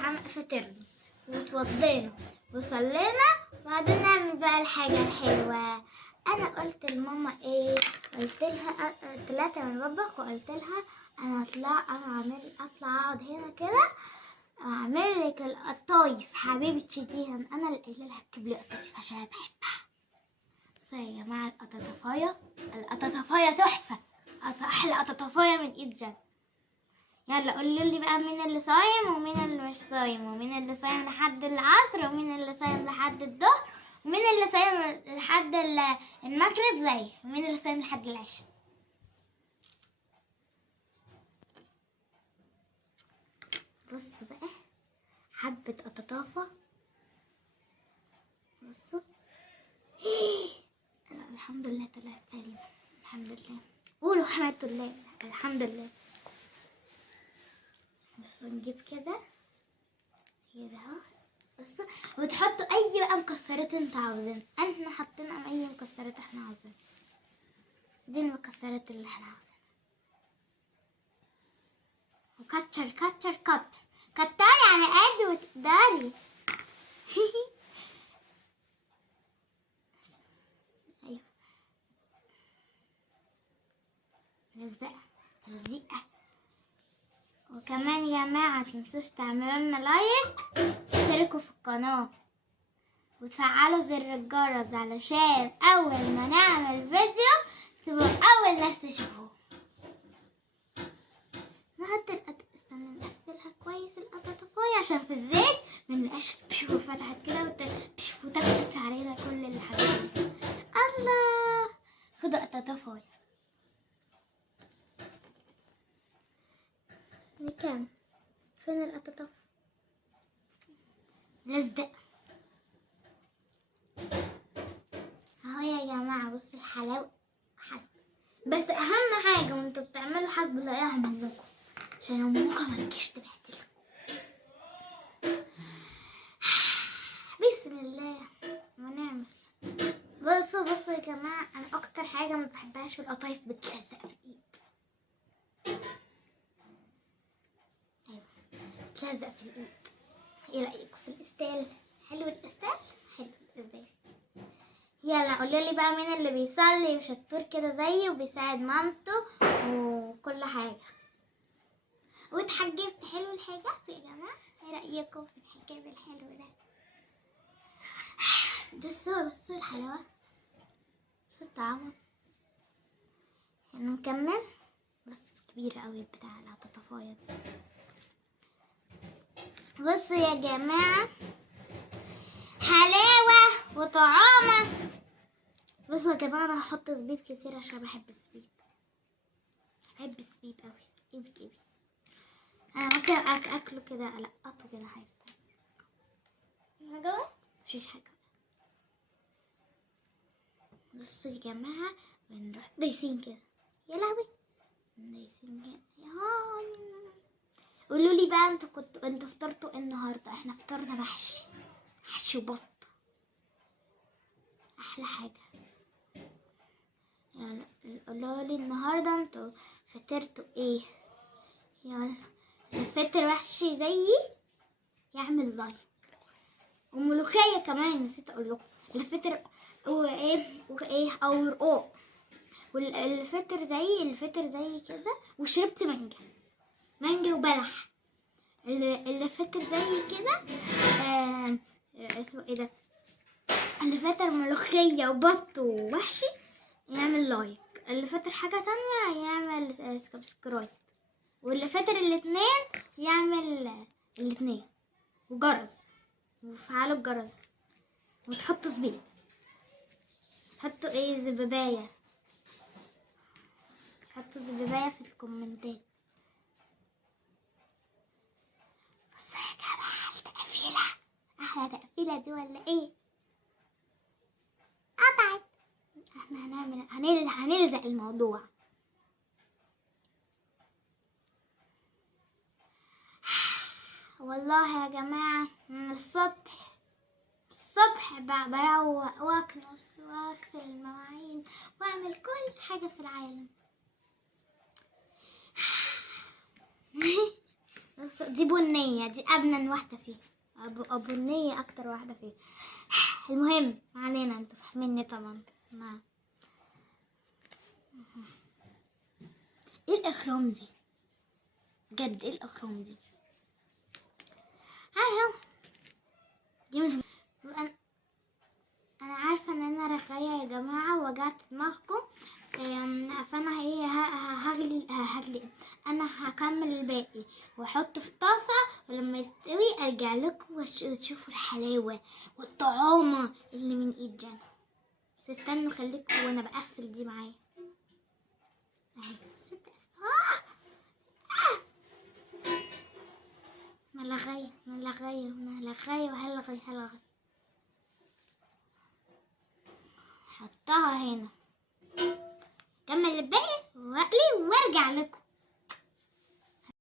فطرنا واتوضينا وصلينا وبعدين نعمل بقى الحاجة الحلوة. انا قلت لماما ايه، قلت لها طلعت من المطبخ وقلت لها انا اطلع اقعد هنا كده اعمل لك القطايف حبيبتي دي. انا اللي قايله لها تجيب لي قطايف عشان انا بحبها. بس يا جماعه القطاطفايه تحفه، احلى قطاطفايه من ايد جد. يلا قولوا لي بقى مين اللي صايم ومين اللي مش صايم، ومين اللي صايم لحد العصر ومين اللي صايم لحد الظهر ومين اللي صايم لحد المغرب زي ومين اللي صايم لحد العشاء. بصوا بقى حبة قطاطافة، بصوا الحمد لله طلعت سليمة، الحمد لله. قولوا الحمد لله، الحمد لله. بصوا نجيب كده اهو، بصوا وتحطوا اي بقى مكسرات انتوا عاوزين. احنا حطينا اي مكسرات احنا عاوزين، دي المكسرات اللي احنا عاوزينها. وكتر كتر كتر كتر يعني قد وتقدري. ايوه لزقة. وكمان يا جماعة متنسوش تعملوا لنا لايك، تشتركوا في القناة وتفعلوا زر الجرس علشان اول ما نعمل فيديو تبقوا اول ناس تشوفوه. استنى نقفلها كويس القطاطفاية عشان في الزيت منبقاش فتحت كده وتفتت علينا كل الحاجات دي. الله خدوا قطاطفاية كام؟ فين القطاطف؟ لزق اهو يا جماعة. بصوا الحلاوة بس اهم حاجة وانتوا بتعملوا حسب الله يعمل لكم عشان امكم ما تجيش تبهدلكم. بسم الله ونعمل. بصوا يا جماعة، انا اكتر حاجة ما بحبهاش في القطايف بتلزق في الايد. ايوه بتلزق في الايد. ايه رأيكم في الاستال؟ حلو الاستال؟ حلو الاستال. يلا قولوا لي بقى مين اللي بيصلي وشطور كده زيي وبيساعد مامته وكل حاجة واتحجبت. حلو الحجاب يا جماعة؟ ايه رأيكم في الحجاب الحلو ده؟ بصوا الحلاوة، بصوا الطعم. نكمل. بص كبيرة قوي بتاع القطاطفاية دي. بصوا يا جماعة حلاوة وطعامة. بصوا يا جماعة انا هحط زبيب كتير عشان بحب الزبيب، بحب الزبيب قوي قوي. انا ممكن اكله كده القطه كده حاجة مفيش حاجة. بصوا يا جماعة بنروح دايسين كده. يا لهوي دايسين كده. قولوا لي بقى انتوا فطرتوا النهارده؟ احنا فطرنا محشي وبط، احلى حاجة. يلا قولوا لي النهارده انتوا فطرتوا ايه؟ يلا الفطر محشي زيي يعمل لايك. وملوخية كمان نسيت اقول لكم. الفطر وايه او رقوق. والفطر زي كده. وشربت مانجا وبلح. اللي فطر زي كده اسمه ايه ده، اللي فطر ملوخية وبط ومحشي يعمل لايك. اللي فطر حاجة تانية يعمل سبسكرايب. واللي فطر الاتنين يعمل الاتنين وجرس وفعلوا الجرس وتحطوا زبيب. حطوا ايه زبيباية، حطوا زبيباية في الكومنتات. بصوا يا جماعة التقفيلة، احلى تقفيلة دي ولا ايه؟ قطعت. احنا هنلزق الموضوع. والله يا جماعة من الصبح بروق واكنس واغسل المواعين واعمل كل حاجة في العالم. بس دي بنية، دي أبنن واحدة فيه، بنية أكتر واحدة فيه. المهم ما علينا، انتوا فاهميني طبعا. نعم. ايه الأخرام دي بجد؟ ايه الأخرام دي؟ اهو دي مش انا عارفه ان انا رغايه يا جماعه، وجعت دماغكم. فانا ايه هغلي انا هكمل الباقي واحطه في طاسه، ولما يستوي ارجع لكم وتشوفوا الحلاوه والطعامه اللي من ايد جنى. بس استنوا خليكم وانا بقفل دي معايا اهي. ملغية وهلغي. حطها هنا، كمل الباقي واقلي وارجع لكم.